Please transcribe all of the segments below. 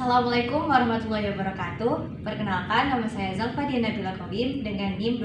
Assalamualaikum warahmatullahi wabarakatuh. Perkenalkan, nama saya Zalfa Diana Bila Kowim dengan NIM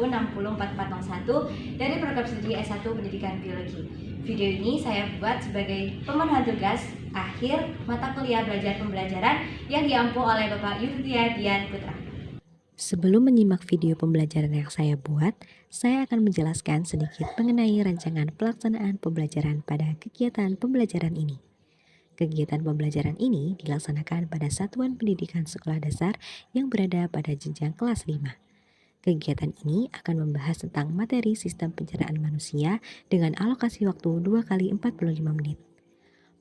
240341644401 dari program studi S1 Pendidikan Biologi. Video ini saya buat sebagai pemenuhan tugas akhir mata kuliah belajar pembelajaran yang diampu oleh Bapak Yudhya Dian Putra. Sebelum menyimak video pembelajaran yang saya buat, saya akan menjelaskan sedikit mengenai rancangan pelaksanaan pembelajaran pada kegiatan pembelajaran ini. Kegiatan pembelajaran ini dilaksanakan pada satuan pendidikan sekolah dasar yang berada pada jenjang kelas 5. Kegiatan ini akan membahas tentang materi sistem pencernaan manusia dengan alokasi waktu 2 kali 45 menit.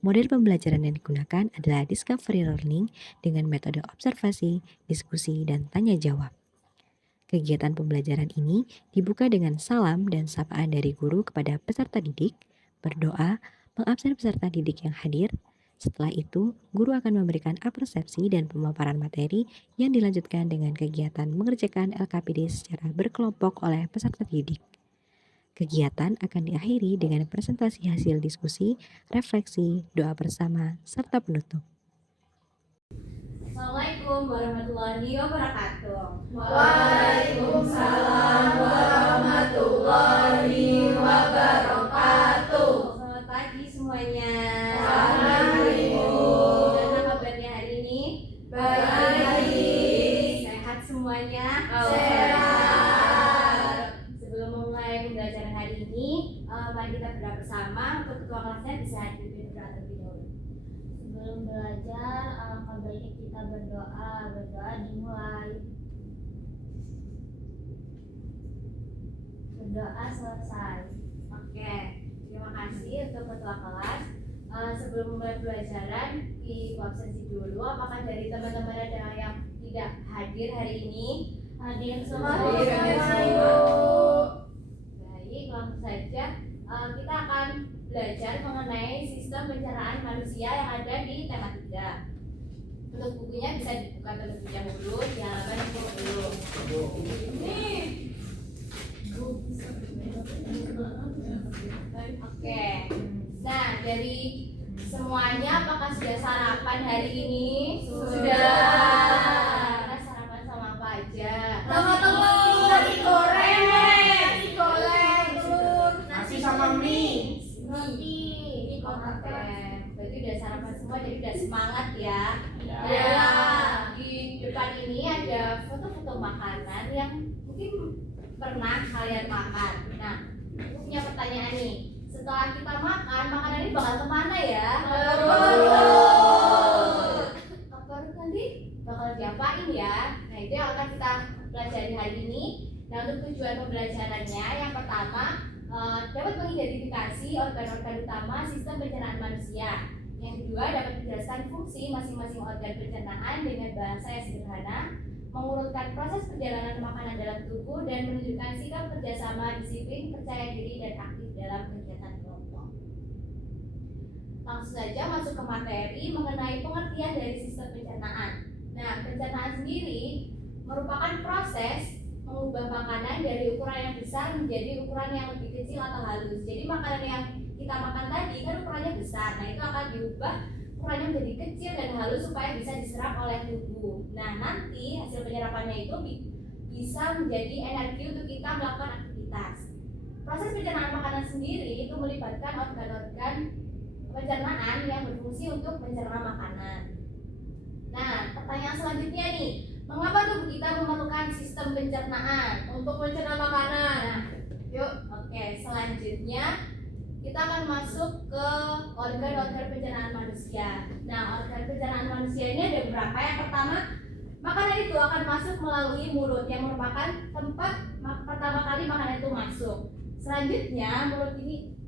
Model pembelajaran yang digunakan adalah discovery learning dengan metode observasi, diskusi, dan tanya jawab. Kegiatan pembelajaran ini dibuka dengan salam dan sapaan dari guru kepada peserta didik, berdoa, mengabsen peserta didik yang hadir. Setelah itu, guru akan memberikan apresiasi dan pemaparan materi yang dilanjutkan dengan kegiatan mengerjakan LKPD secara berkelompok oleh peserta didik. Kegiatan akan diakhiri dengan presentasi hasil diskusi, refleksi, doa bersama, serta penutup. Assalamualaikum warahmatullahi wabarakatuh. Waalaikumsalam warahmatullahi wabarakatuh. Selamat pagi semuanya. Selamat pagi, Bu. Gimana kabarnya hari ini? Baik. Sehat semuanya? Sehat. Sebelum memulai pembelajaran hari ini, mari kita berdoa bersama. Untuk ketua kelasnya bisa dipimpin berdoa terlebih dahulu. Sebelum belajar, alangkah baiknya kita berdoa. Berdoa dimulai. Berdoa selesai. Oke, terima kasih untuk ketua kelas. Sebelum memulai pembelajaran, di absensi dulu. Apakah dari teman-teman ada yang tidak hadir hari ini? Hadir semua. Baik, langsung saja kita akan belajar mengenai sistem pencernaan manusia yang ada di tema 3. Untuk bukunya bisa dibuka terlebih dahulu di halaman 10. Oke. Nah, dari semuanya apakah sudah sarapan hari ini? Sudah. Nah, sarapan sama apa aja? Sama telur, nasi goreng, telur, nasi sama mie. Roti. Oke, berarti udah sarapan semua, jadi udah semangat ya. Ya. Di depan ini ada foto-foto makanan yang mungkin pernah kalian makan. Nah, aku punya pertanyaan nih. Setelah kita makan, makanan ini bakal kemana ya? Ke perut nanti bakal diapain ya? Nah, itu yang akan kita pelajari hari ini. Nah, untuk tujuan pembelajarannya, yang pertama dapat mengidentifikasi organ-organ utama sistem pencernaan manusia. Yang kedua, dapat menjelaskan fungsi masing-masing organ pencernaan dengan bahasa yang sederhana, mengurutkan proses perjalanan makanan dalam tubuh, dan menunjukkan sikap kerjasama, disiplin, percaya diri, dan aktif dalam kegiatan kelompok. Langsung saja masuk ke materi mengenai pengertian dari sistem pencernaan. Nah, pencernaan sendiri merupakan proses mengubah makanan dari ukuran yang besar menjadi ukuran yang lebih kecil atau halus. Jadi makanan yang kita makan tadi kan ukurannya besar, nah itu akan diubah ukurannya menjadi kecil dan halus supaya bisa diserap oleh tubuh. Nah, nanti hasil penyerapannya itu bisa menjadi energi untuk kita melakukan aktivitas. Proses pencernaan makanan sendiri itu melibatkan organ-organ pencernaan yang berfungsi untuk mencerna makanan. Nah, pertanyaan selanjutnya nih, mengapa tubuh kita memerlukan sistem pencernaan Untuk mencerna makanan. Nah, yuk, oke, selanjutnya kita akan masuk ke organ-organ pencernaan manusia. Nah, organ pencernaan manusia ini ada beberapa. Yang pertama, makanan itu akan masuk melalui mulut yang merupakan tempat pertama kali makanan itu masuk. Selanjutnya,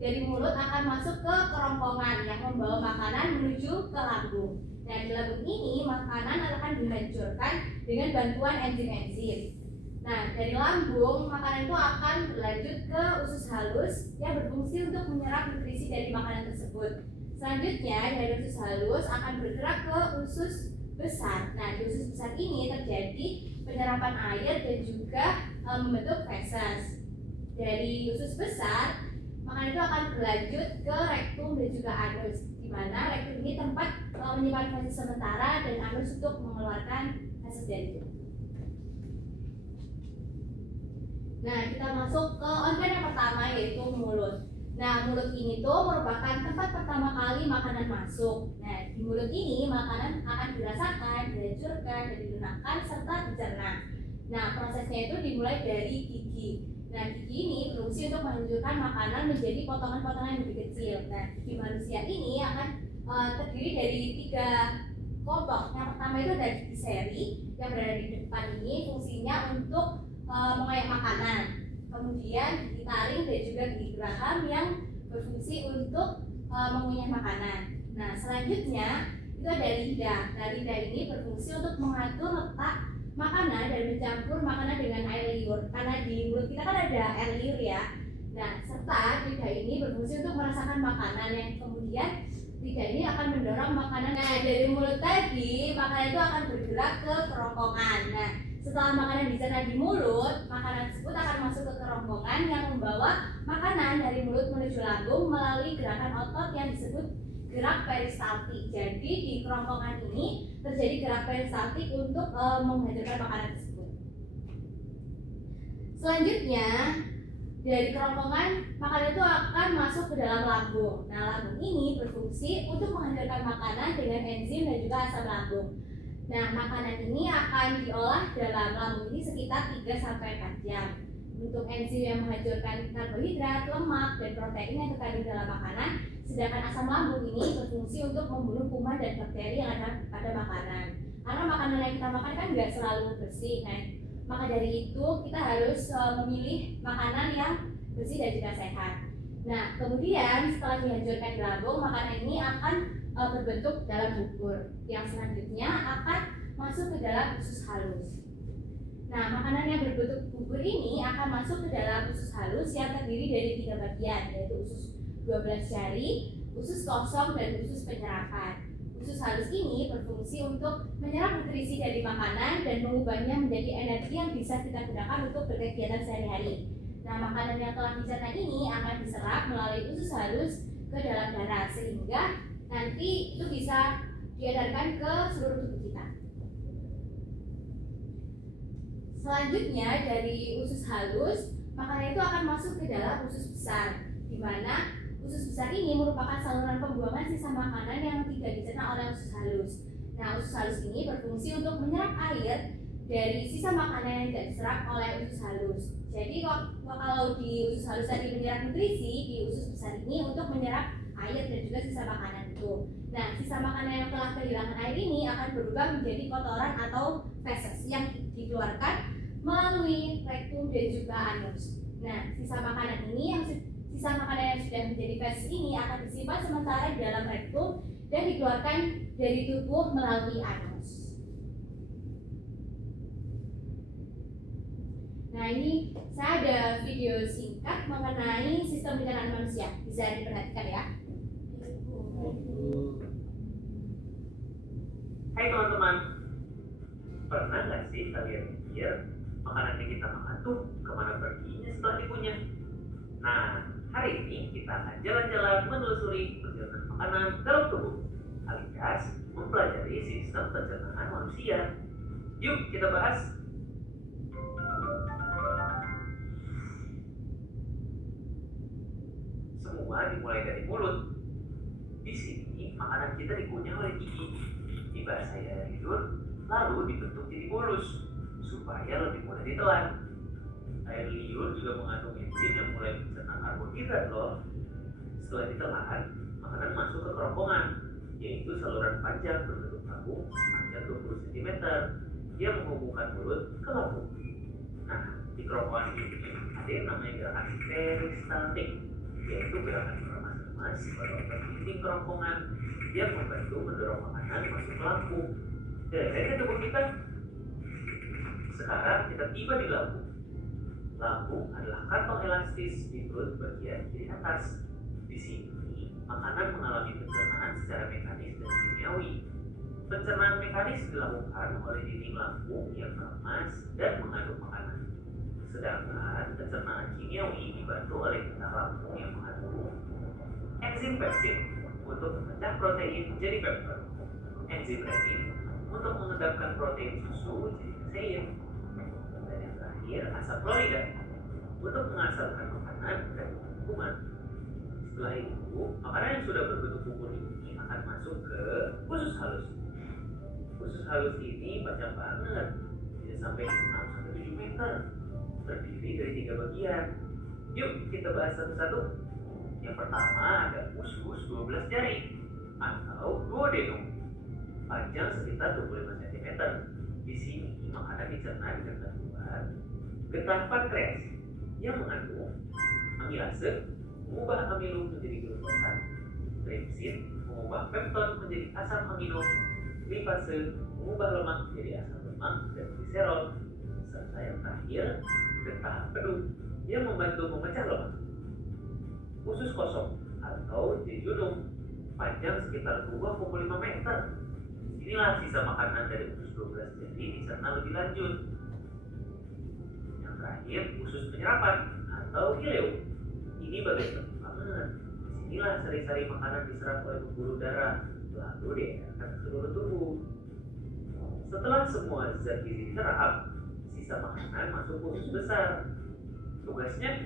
dari mulut akan masuk ke kerongkongan yang membawa makanan menuju ke lambung. Nah, di lambung ini makanan akan dihancurkan dengan bantuan enzim-enzim. Nah, dari lambung, makanan itu akan berlanjut ke usus halus yang berfungsi untuk menyerap nutrisi dari makanan tersebut. Selanjutnya, dari usus halus akan bergerak ke usus besar. Nah, di usus besar ini terjadi penyerapan air dan juga membentuk feses. Dari usus besar, makanan itu akan berlanjut ke rektum dan juga anus. Di mana rektum ini tempat menyimpan feses sementara dan anus untuk mengeluarkan feses dari itu. Nah, kita masuk ke organ yang pertama yaitu mulut. Nah, mulut ini tuh merupakan tempat pertama kali makanan masuk. Nah, di mulut ini makanan akan dirasakan, dihancurkan, dan digunakan serta dicerna. Nah, prosesnya itu dimulai dari gigi. Nah, gigi ini berfungsi untuk menghancurkan makanan menjadi potongan-potongan yang lebih kecil. Nah, gigi manusia ini akan terdiri dari 3 kelompok. Yang pertama itu ada gigi seri yang berada di depan ini, fungsinya untuk mengoyak makanan. Kemudian gigi taring dan juga gigi geraham yang berfungsi untuk mengunyah makanan. Nah, selanjutnya itu ada lidah. Nah, lidah ini berfungsi untuk mengatur letak makanan dan mencampur makanan dengan air liur. Karena di mulut kita kan ada air liur ya. Nah, serta lidah ini berfungsi untuk merasakan makanan yang kemudian lidah ini akan mendorong makanan. Nah, dari mulut tadi makanan itu akan bergerak ke kerongkongan. Nah, setelah makanan dicerna di mulut, makanan tersebut akan masuk ke kerongkongan yang membawa makanan dari mulut menuju lambung melalui gerakan otot yang disebut gerak peristaltik. Jadi di kerongkongan ini terjadi gerak peristaltik untuk menghancurkan makanan tersebut. Selanjutnya dari kerongkongan makanan itu akan masuk ke dalam lambung. Nah, lambung ini berfungsi untuk menghancurkan makanan dengan enzim dan juga asam lambung. Nah, makanan ini akan diolah dalam lambung ini sekitar 3-4 jam. Untuk enzim yang menghancurkan karbohidrat, lemak, dan protein yang terkandung dalam makanan, sedangkan asam lambung ini berfungsi untuk membunuh kuman dan bakteri yang ada pada makanan. Karena makanan yang kita makan kan nggak selalu bersih, kan? Maka dari itu kita harus memilih makanan yang bersih dan juga sehat. Nah, kemudian setelah dihancurkan di lambung, makanan ini akan berbentuk dalam bubur yang selanjutnya akan masuk ke dalam usus halus. Nah, makanan yang berbentuk bubur ini akan masuk ke dalam usus halus yang terdiri dari 3 bagian, yaitu usus 12 jari, usus kosong, dan usus penyerapan. Usus halus ini berfungsi untuk menyerap nutrisi dari makanan dan mengubahnya menjadi energi yang bisa kita gunakan untuk berkegiatan sehari-hari. Nah, makanan yang telah dicerna ini akan diserap melalui usus halus ke dalam darah sehingga nanti itu bisa diedarkan ke seluruh tubuh kita. Selanjutnya dari usus halus, makanan itu akan masuk ke dalam usus besar, di mana usus besar ini merupakan saluran pembuangan sisa makanan yang tidak dicerna oleh usus halus. Nah, usus halus ini berfungsi untuk menyerap air dari sisa makanan yang tidak diserap oleh usus halus. Jadi kalau di usus halus tadi menyerap nutrisi, di usus besar ini untuk menyerap air dan juga sisa makanan itu. Nah, sisa makanan yang telah kehilangan air ini akan berubah menjadi kotoran atau feses yang dikeluarkan melalui rektum dan juga anus. Nah, sisa makanan yang sudah menjadi feses ini akan disimpan sementara di dalam rektum dan dikeluarkan dari tubuh melalui anus. Nah, ini saya ada video singkat mengenai sistem pencernaan manusia. Bisa diperhatikan ya. Hai teman-teman, pernah nggak sih kalian mikir makanan yang kita makan tuh kemana perginya setelah dikunyah? Nah, hari ini kita akan jalan-jalan menelusuri perjalanan makanan dalam tubuh, alias mempelajari sistem pencernaan manusia. Yuk kita bahas. Semua dimulai dari mulut. Di sini makanan kita dikunyah oleh gigi, dibasahi air liur, lalu dibentuk jadi bolus supaya lebih mudah ditelan. Air liur juga mengandung enzim yang mulai mencerna karbohidrat loh. Setelah ditelan, makanan masuk ke kerongkongan, yaitu saluran panjang berbentuk tabung panjang 20 cm yang menghubungkan mulut ke lambung. Nah, di kerongkongan ini ada yang namanya gerakan peristaltik, yaitu gerakan kemas pada otot dinding kerongkongan yang membantu mendorong makanan masuk ke lambung. Keren tubuh kita. Sekarang kita tiba di lambung. Lambung adalah kantong elastis di perut bagian kiri atas. Di sini makanan mengalami pencernaan secara mekanis dan kimiawi. Pencernaan mekanis dilakukan oleh dinding lambung yang kemas dan mengaduk makanan. Sedangkan pencernaan kimiawi dibantu oleh getah lambung yang mengaduk. Enzim pepsid untuk memecah protein menjadi peptid. Enzim renin untuk mengendapkan protein susu jadi kasein. Dan yang terakhir, asam klorida untuk mengasalkan makanan dan kuman. Setelah itu, makanan yang sudah berbentuk bubur ini akan masuk ke usus halus. Usus halus ini panjang banget, bisa sampai 6-7 meter, terdiri dari 3 bagian. Yuk kita bahas satu-satu. Yang pertama ada usus 12 jari atau duodenum, panjang sekitar 25 cm. Di sini makanan dicerna dengan bantuan getah pankreas yang mengandung amilase, mengubah amilo menjadi glukosa, tripsin mengubah pepton menjadi asam amino, lipase mengubah lemak menjadi asam lemak dan gliserol, serta yang terakhir getah empedu yang membantu memecah lemak. Usus kosong atau jejunum, panjang sekitar 2,5 meter. Inilah sisa makanan dari usus 12 jari dicerna lebih lanjut. Yang terakhir, usus penyerapan atau ileum. Ini bagian penting banget. Disinilah sari-sari makanan diserap oleh pembuluh darah, lalu diedarkan ke seluruh tubuh. Setelah semua zat gizi diserap, sisa makanan masuk ke usus besar. Tugasnya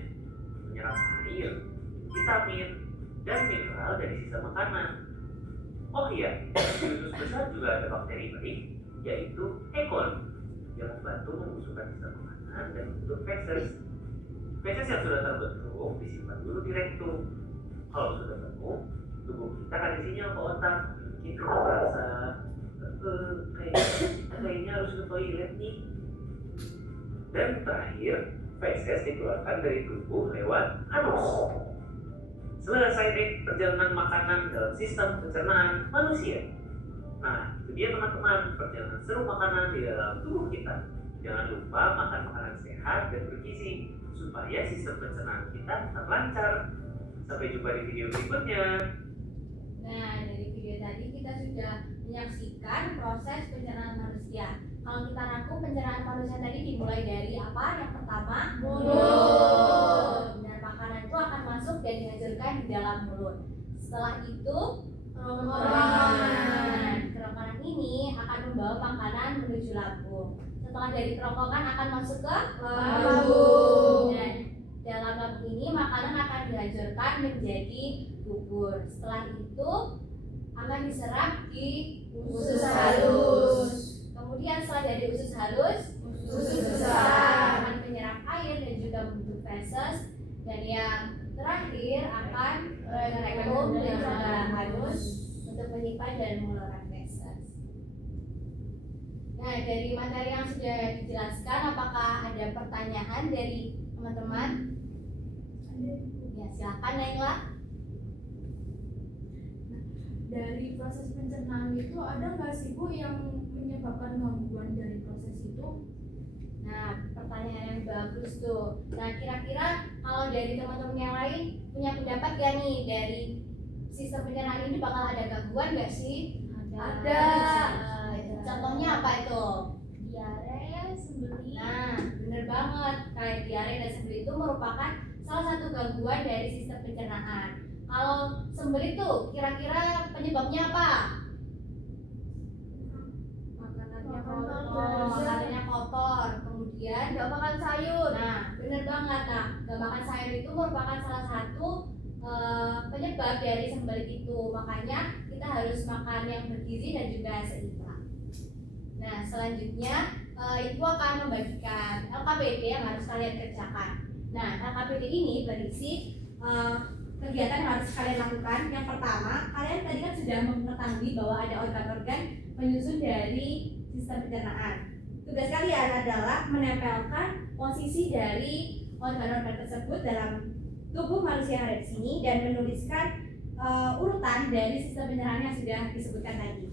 menyerap air, vitamin, dan mineral dari sisa makanan. Oh iya, di usus besar juga ada bakteri baik, yaitu E. coli, yang membantu membusukkan sisa makanan dan membentuk feses. Feses yang sudah terbentuk disimpan dulu di rektum. Kalau sudah penuh, tubuh kita kasih sinyal ke otak. Kita merasa kayaknya harus ke toilet nih. Dan terakhir, feses dikeluarkan dari tubuh lewat anus. Selesai deh perjalanan makanan dalam sistem pencernaan manusia. Nah, itu dia teman-teman, perjalanan seru makanan di dalam tubuh kita. Jangan lupa makan makanan sehat dan bergizi supaya sistem pencernaan kita tetap lancar. Sampai jumpa di video berikutnya. Nah, dari video tadi kita sudah menyaksikan proses pencernaan manusia. Kalau kita rangkum pencernaan manusia tadi dimulai dari apa? Yang pertama, mulut. Dan makanan itu akan masuk dan dihancurkan di dalam mulut. Setelah itu, kerongkongan. Kerongkongan ini akan membawa makanan menuju lambung. Setelah dari kerongkongan akan masuk ke lambung. Dan dalam lambung ini makanan akan dihancurkan menjadi bubur. Setelah itu akan diserap di usus halus. Kemudian setelah dari usus halus, usus besar akan menyerap air dan juga membentuk feses. Dan yang terakhir akan rektum dan juga halus untuk menyimpan dan mengeluarkan feses. Nah, dari materi yang sudah dijelaskan, apakah ada pertanyaan dari teman-teman? Ya, silakan Naila. Dari proses pencernaan itu ada nggak sih Bu yang menyebabkan gangguan dari proses itu? Nah, pertanyaan yang bagus tuh. Nah, kira-kira kalau dari teman-teman yang lain punya pendapat gak nih dari sistem pencernaan ini bakal ada gangguan gak sih? Ada. Contohnya apa itu? Diare, sembeli. Nah, bener banget. Kayak diare dan sembeli itu merupakan salah satu gangguan dari sistem pencernaan. Kalau sembeli tuh kira-kira penyebabnya apa? Makanannya kotor, kemudian gak makan sayur. Nah, bener banget. Nah, gak makan sayur itu merupakan salah satu penyebab dari sembelit itu. Makanya kita harus makan yang bergizi dan juga seimbang. Nah, selanjutnya Ibu akan membagikan LKPD yang harus kalian kerjakan. Nah, LKPD ini berisi kegiatan yang harus kalian lakukan. Yang pertama, kalian tadi kan sudah mengetahui bahwa ada organ-organ penyusun dari sistem pencernaan. Tugas kalian adalah menempelkan posisi dari organ-organ tersebut dalam tubuh manusia yang ada di sini dan menuliskan urutan dari sistem pencernaan yang sudah disebutkan tadi.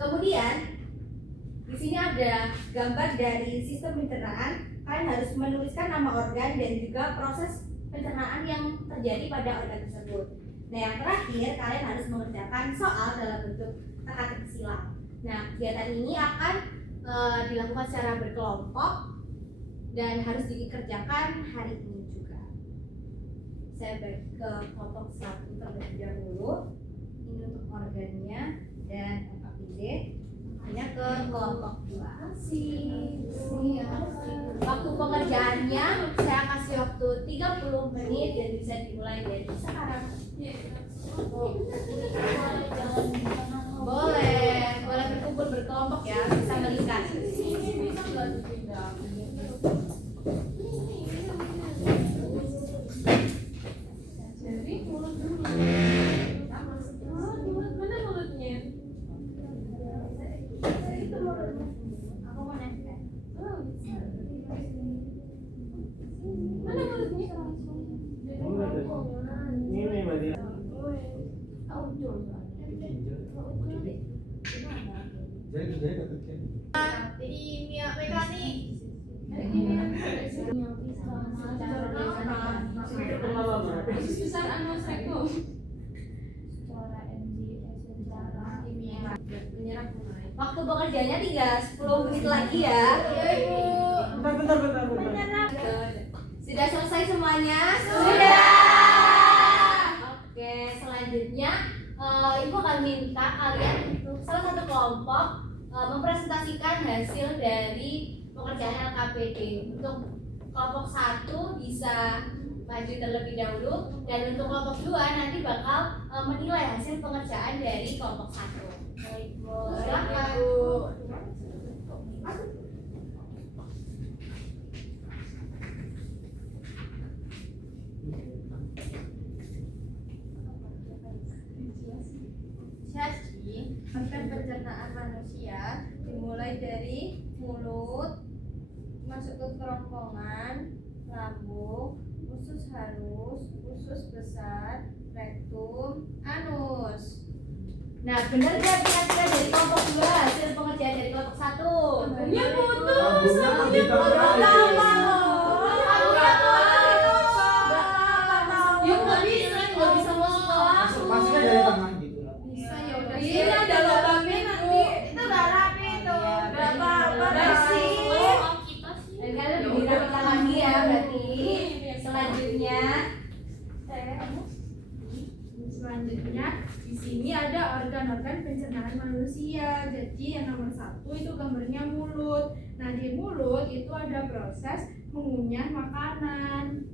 Kemudian di sini ada gambar dari sistem pencernaan. Kalian harus menuliskan nama organ dan juga proses pencernaan yang terjadi pada organ tersebut. Nah, yang terakhir kalian harus mengerjakan soal dalam bentuk teka-teki silang. Nah, kegiatan ini akan dilakukan secara berkelompok dan harus dikerjakan hari ini juga. Saya balik ke kelompok 1 terlebih dahulu. Ini untuk organnya dan LKPD. Hanya ke kelompok 2. Waktu pengerjaannya saya kasih waktu 30 menit dan bisa dimulai dari sekarang. Boleh berkumpul berkelompok ya, bisa melingkar. Jadi mulut dulu. Mana mulutnya? Aku mau nempel. Mana mulutnya? Ini berarti jadi ketuknya. Kimia mekanik. Khusus besar Anwas Rekom. Secara MGS secara Kimia. Menyerap mulai. Waktu pekerjaannya tinggal 10 menit lagi ya. Bentar. Sudah selesai semuanya? Sudah. Oke, selanjutnya Ibu akan minta kalian untuk salah satu kelompok mempresentasikan hasil dari pekerjaan LKPD. Untuk kelompok 1 bisa maju terlebih dahulu, dan untuk kelompok 2 nanti bakal menilai hasil pengerjaan dari kelompok 1. baik Bu. Silakan. Jadi, organ pencernaan manusia dimulai dari mulut, masuk ke kerongkongan, lambung, usus halus, usus besar, rektum, anus. Nah, benar gak kira-kira dari kelompok 2 hasil pengerjaan dari kelompok 1? Punya putus. Sambungnya Yuk, nggak bisa masuk kelas. Masuknya dari tangan gitu lah. Bisa ya udah. Ini ada lubangnya nanti. Itu nggak rapi itu. Nggak apa-apa. Bersih. Dan kalian lebih dirapikan lagi ya berarti. Selanjutnya. Selanjutnya di sini ada organ-organ pencernaan manusia. Jadi yang nomor 1 itu gambarnya mulut. Nah di mulut itu ada proses mengunyah makanan.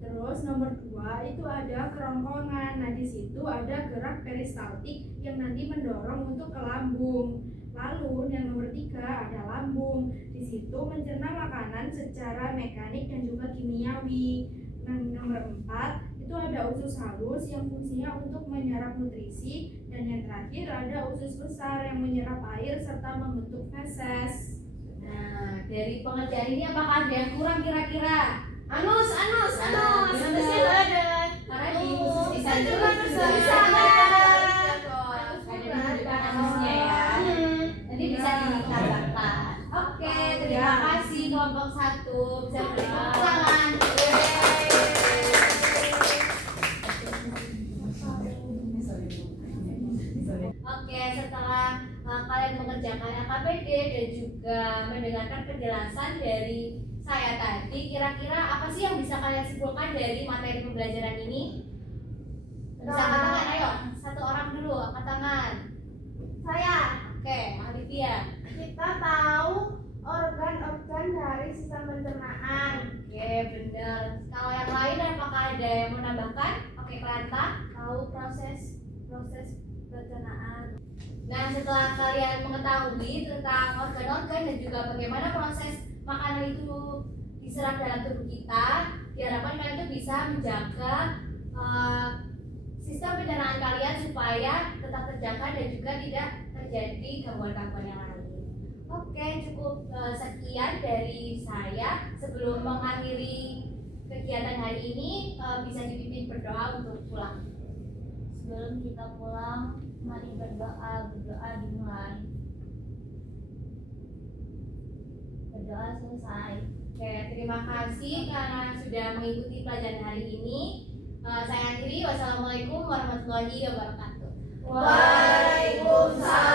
Terus nomor 2 itu ada kerongkongan. Nah di situ ada gerak peristaltik yang nanti mendorong untuk ke lambung. Lalu yang nomor 3 ada lambung. Di situ mencerna makanan secara mekanik dan juga kimiawi. Nah nomor 4 itu ada usus halus yang fungsinya untuk menyerap nutrisi, dan yang terakhir ada usus besar yang menyerap air serta membentuk feses. Nah, dari pengerjaan ini apakah ada yang kurang kira-kira? Anus. Anusnya nggak ada. Karena di khusus di sana juga bisa ada. Ada di depan anusnya ya. Nanti bisa ditambahkan. Oke, terima kasih kelompok 1. Bisa beri tepuk tangan. Oke, setelah kalian mengerjakan LKPD dan juga mendengarkan penjelasan dari saya tadi, kira-kira apa sih yang bisa kalian simpulkan dari materi pembelajaran ini? Bisa angkat tangan, ayo. Satu orang dulu, angkat tangan. Saya, Oke, Alivia. kita tahu organ-organ dari sistem pencernaan. Oke, benar. Kalau yang lain apakah ada yang menambahkan? Oke, Klanta. Tahu proses pencernaan. Nah, setelah kalian mengetahui tentang organ-organ dan juga bagaimana proses makanan itu diserap dalam tubuh kita, diharapkan kalian itu bisa menjaga sistem pencernaan kalian supaya tetap terjaga dan juga tidak terjadi gangguan-gangguan yang lain. Oke, cukup sekian dari saya. Sebelum mengakhiri kegiatan hari ini, bisa dipimpin berdoa untuk pulang. Sebelum kita pulang, mari berdoa dimulai. Berdoa selesai. Oke, terima kasih karena sudah mengikuti pelajaran hari ini. Saya akhiri. Wassalamualaikum warahmatullahi wabarakatuh. Waalaikumsalam.